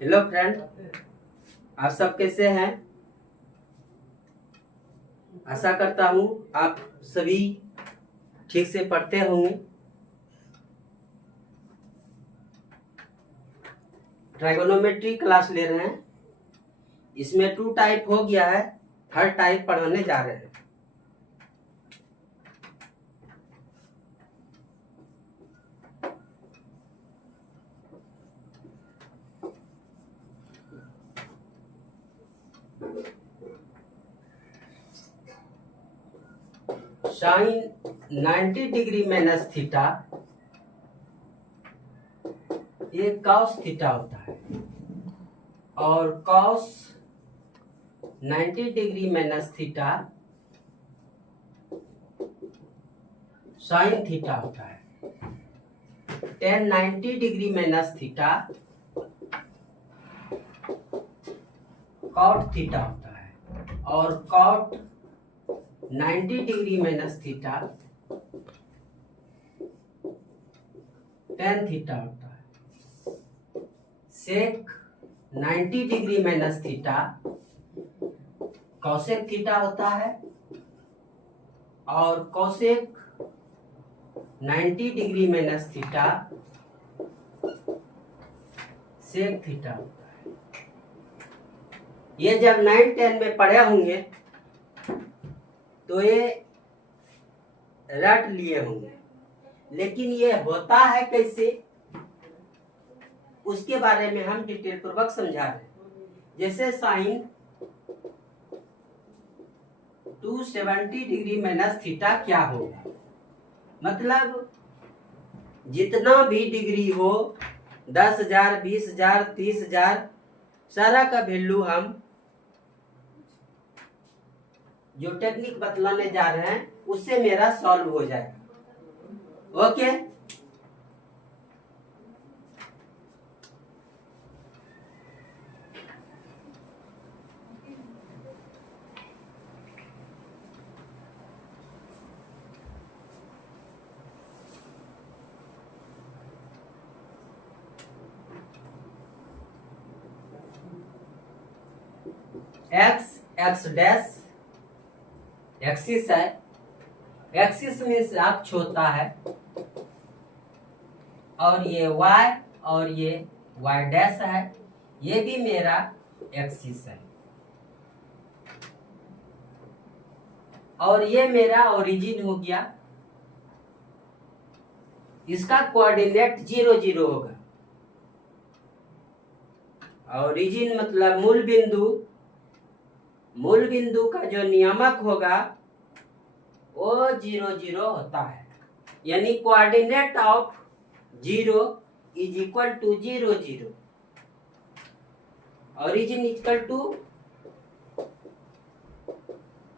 Hello friend, आप सब कैसे हैं? आशा करता हूँ आप सभी ठीक से पढ़ते होंगे। ट्राइगोनोमेट्री क्लास ले रहे हैं। इसमें 2 टाइप हो गया है, 3rd टाइप पढ़ाने जा रहे हैं। साइन 90 डिग्री माइनस थीटा, ये कॉस थीटा होता है, और cos 90 degree minus theta sine theta होता है। tan 90 degree minus theta cot theta होता है, और cot 90 degree minus theta tan theta होता है। Sec 90 degree minus theta cosec theta होता है, और cosec 90 degree minus theta sec theta होता है। ये जब 9, 10 में पढ़े होंगे तो ये रट लिए होंगे, लेकिन ये होता है कैसे, उसके बारे में हम डिटेल पूर्वक समझा रहे हैं। जैसे साइन 270 डिग्री माइनस थीटा क्या होगा, मतलब जितना भी डिग्री हो, 10,000, 20,000, 30,000, सारा का वैल्यू हम जो टेक्निक बतलाने जा रहे हैं उससे मेरा सॉल्व हो जाएगा। ओके, एक्स डैश एक्सिस है, एक्सिस मीन्स अक्ष होता है, और ये y और ये y डैश है, ये भी मेरा एक्सिस है, और ये मेरा ओरिजिन हो गया। इसका कोऑर्डिनेट 0, 0 होगा। ओरिजिन मतलब मूल बिंदु का जो नियामक होगा वो 0, 0 होता है, यानी coordinate of 0 is equal to 0, 0। Origin equal to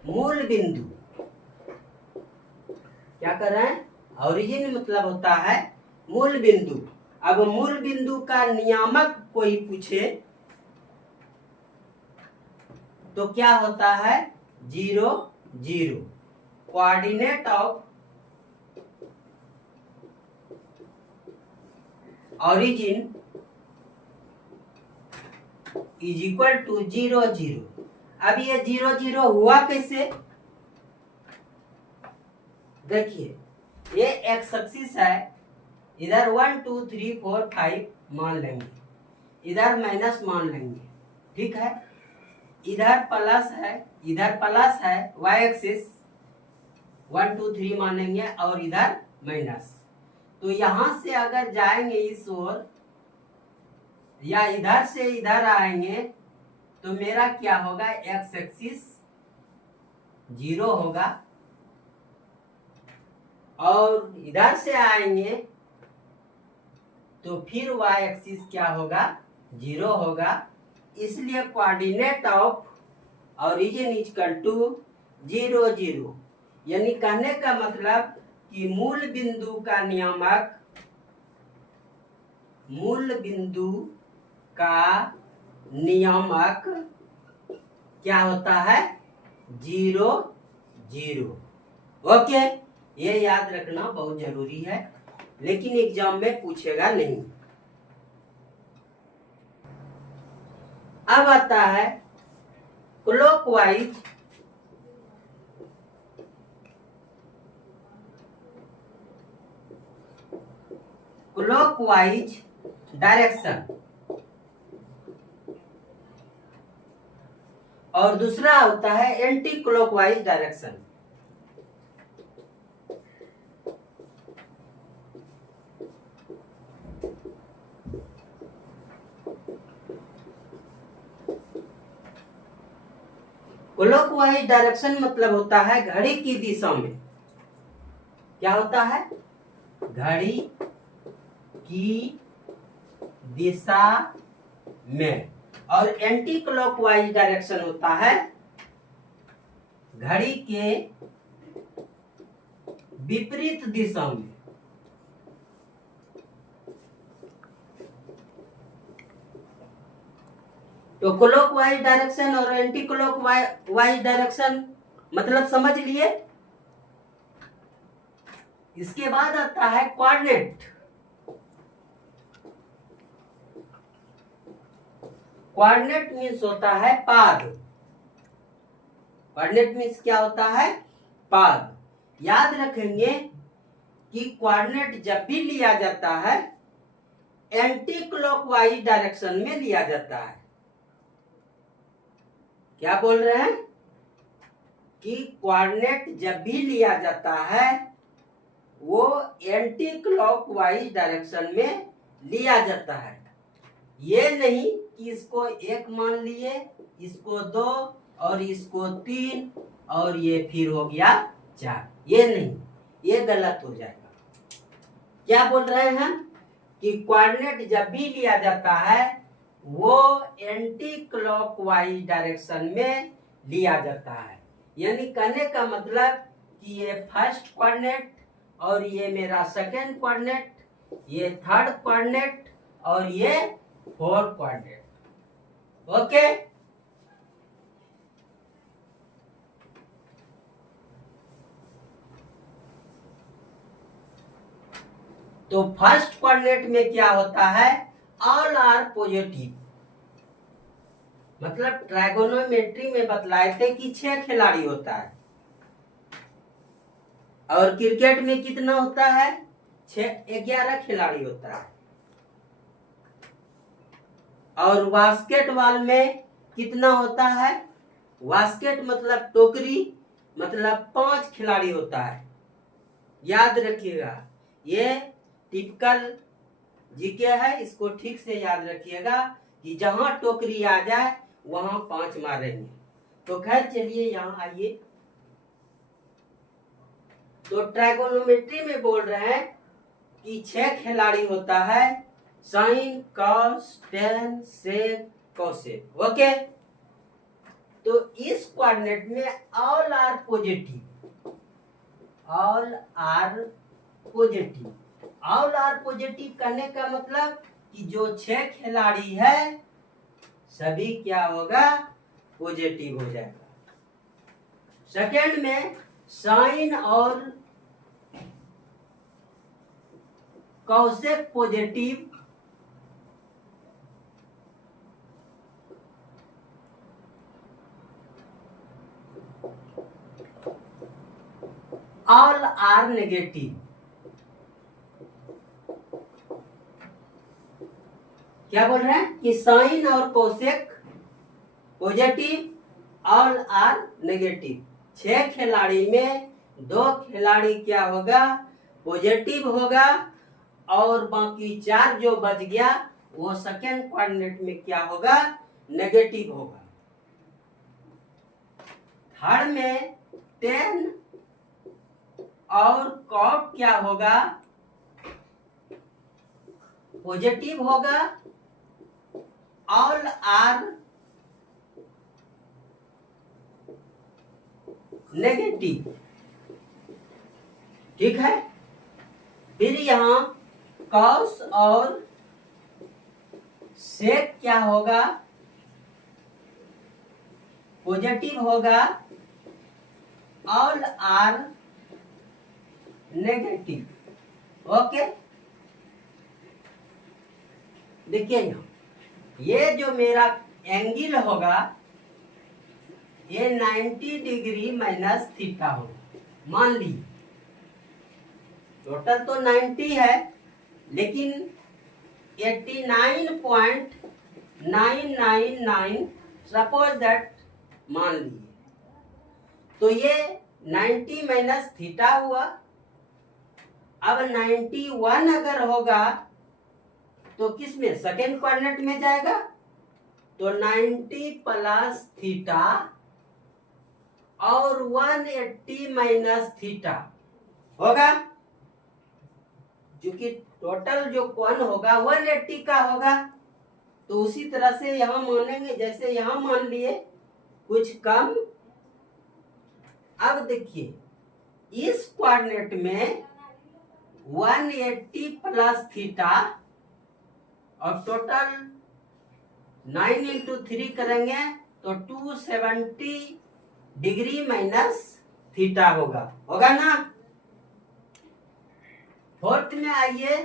मूल बिंदु। क्या कर रहे हैं? ओरिजिन मतलब होता है मूल बिंदु। अब मूल बिंदु का नियामक कोई पूछे तो क्या होता है? 0, 0। Coordinate of origin is equal to 0, 0। अब ये 0, 0 हुआ कैसे? देखिए, ये एक्स एक्सिस है, इधर 1, 2, 3, 4, 5 मान लेंगे, इधर माइनस मान लेंगे, ठीक है। इधर प्लस है, y एक्सिस 1, 2, 3 मानेंगे, और इधर माइनस। तो यहां से अगर जाएंगे इस ओर, या इधर से इधर आएंगे, तो मेरा क्या होगा? x एक्सिस 0 होगा, और इधर से आएंगे तो फिर y एक्सिस क्या होगा? 0 होगा। इसलिए coordinate of origin equal to 0, 0। यानी कहने का मतलब कि मूल बिंदु का नियामक क्या होता है? 0, 0। ओके, ये याद रखना बहुत जरूरी है, लेकिन एग्जाम में पूछेगा नहीं। अब आता है क्लॉकवाइज डायरेक्शन, और दूसरा होता है anti clockwise direction. Clockwise direction मतलब होता है घड़ी की दिशा में। क्या होता है? घड़ी की दिशा में। और एंटी क्लॉकवाइज डायरेक्शन होता है घड़ी के विपरीत दिशा में। तो क्लॉकवाइज डायरेक्शन और एंटी क्लॉकवाइज डायरेक्शन मतलब समझ लिए। इसके बाद आता है कोऑर्डिनेट। कोऑर्डिनेट मीन्स होता है पाद। कोऑर्डिनेट मीन्स क्या होता है? पाद। याद रखेंगे कि कोऑर्डिनेट जब भी लिया जाता है एंटी क्लॉकवाइज डायरेक्शन में लिया जाता है। क्या बोल रहे हैं? कि कोऑर्डिनेट जब भी लिया जाता है वो एंटी क्लॉकवाइज डायरेक्शन में लिया जाता है। ये नहीं कि इसको 1 मान लिए, इसको 2 और इसको 3 और ये फिर हो गया 4। ये नहीं, ये गलत हो जाएगा। क्या बोल रहे हैं? कि कोऑर्डिनेट जब भी लिया जाता है वो एंटी क्लॉकवाइज डायरेक्शन में लिया जाता है। यानी कहने का मतलब कि ये फर्स्ट कोऑर्डिनेट और ये मेरा सेकेंड कोऑर्डिनेट, ये थर्ड कोऑर्डिनेट और ये फोर्थ कोऑर्डिनेट। ओके। तो फर्स्ट कोऑर्डिनेट में क्या होता है? All are positive. मतलब ट्राइगोनोमेट्री में बतलाए थे कि 6 खिलाड़ी होता है, और क्रिकेट में कितना होता है? 11 खिलाड़ी होता है। और बास्केटबॉल में कितना होता है? बास्केट मतलब टोकरी, मतलब 5 खिलाड़ी होता है। याद रखिएगा, ये टिपिकल जीके है, इसको ठीक से याद रखिएगा कि जहां टोकरी आ जाए वहां 5 मारेंगे। तो खैर चलिए यहाँ आइए। तो ट्राइगोनोमेट्री में बोल रहे हैं कि 6 खिलाड़ी होता है, sine, cos, tan, sec, cosec. Okay. तो इस कोऑर्डिनेट में all are positive. All are positive. All are positive करने का मतलब कि जो 6 खिलाड़ी है सभी क्या होगा? पॉजिटिव हो जाएगा। सेकेंड में साइन और cosec positive, all are negative. क्या बोल रहे हैं? कि साइन और cosec positive, all are negative. 6 खिलाड़ी में 2 खिलाड़ी क्या होगा? पॉजिटिव होगा, और बाकी 4 जो बच गया वो सेकेंड कोऑर्डिनेट में क्या होगा? नेगेटिव होगा। थर्ड में 10 और कॉट क्या होगा? पॉजिटिव होगा, ऑल आर नेगेटिव। ठीक है। फिर यहां कॉस और सेक क्या होगा? पॉजिटिव होगा, ऑल आर नेगेटिव। ओके। देखिए यहां ये जो मेरा एंगल होगा ये 90 डिग्री माइनस थीटा होगा। मान ली टोटल तो 90 है, लेकिन 89.999 सपोज दैट मान लिए, तो ये 90 माइनस थीटा हुआ। अब 91 अगर होगा तो किस में, सेकेंड कोऑर्डिनेट में जाएगा, तो 90 प्लस थीटा और 180 माइनस थीटा होगा, क्योंकि टोटल जो कोण होगा 180 का होगा। तो उसी तरह से यहां मानेंगे, जैसे यहां मान लिए कुछ कम। अब देखिए इस कोऑर्डिनेट में 180 प्लस थीटा और टोटल 9 इंटू 3 करेंगे तो 270 डिग्री माइनस थीटा होगा ना। फोर्थ में आइए,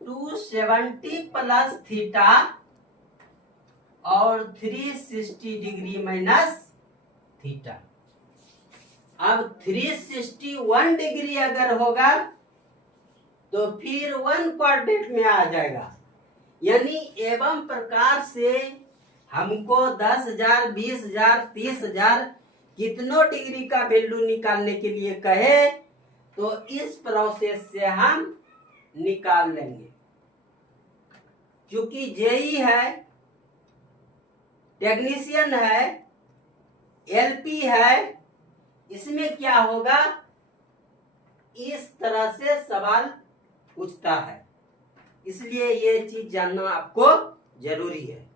270 प्लस थीटा और 360 डिग्री माइनस थीटा। अब 361 डिग्री अगर होगा तो फिर 1 कोऑर्डिनेट में आ जाएगा। यानी एवं प्रकार से हमको 10,000, 20,000, 30,000 कितनों डिग्री का वैल्यू निकालने के लिए कहे तो इस प्रोसेस से हम निकाल लेंगे। क्योंकि जेई है, टेक्नीशियन है, एलपी है, इसमें क्या होगा, इस तरह से सवाल पूछता है, इसलिए ये चीज जानना आपको जरूरी है।